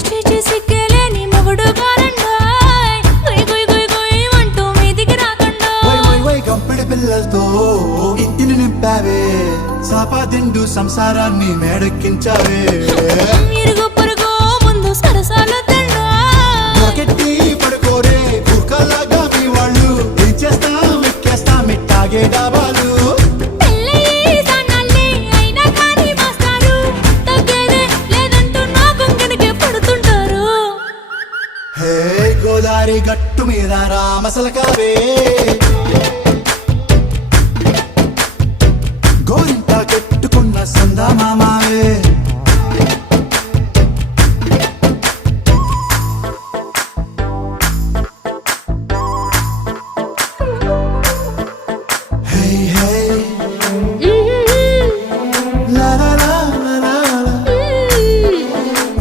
చీచి సిగ్గలేని మొగుడు కారండాయ్ గుయ్ గుయ్ గుయ్ గుయ్ అంటూ మీదికి రాకండా కంపెడి పిల్లలతో ఇంటిని నింపావే సాపాదిండు సంసారాన్ని మేడెక్కించావే ఇరుగు పొరుగు ముందు సరసాలు తండా రాకెట్టి పడుకోరే కుక్కలాగా మీ వాళ్ళు ఏం చేస్తాం ఎక్కేస్తాం ఇట్టాగే డాబాలు పెళ్ళయి సన్నాళ్ళే అయినా కానీ మాస్తారు తగ్గేదే లేదంటూ నా కొంగనికే పడుతుంటారు హే గోదారి గట్టు మీద రామసలకావే